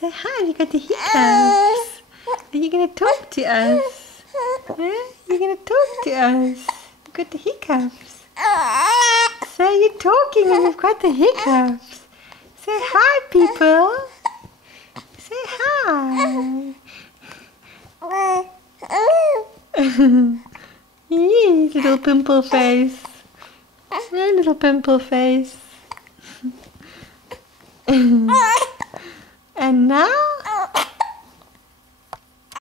Say hi, we got the hiccups. Are you gonna talk to us? Huh? You're gonna talk to us. You got the hiccups. Say you're talking and you've got the hiccups. Say hi, people. Say hi. Yee, little pimple face. Yeah, little pimple face. And now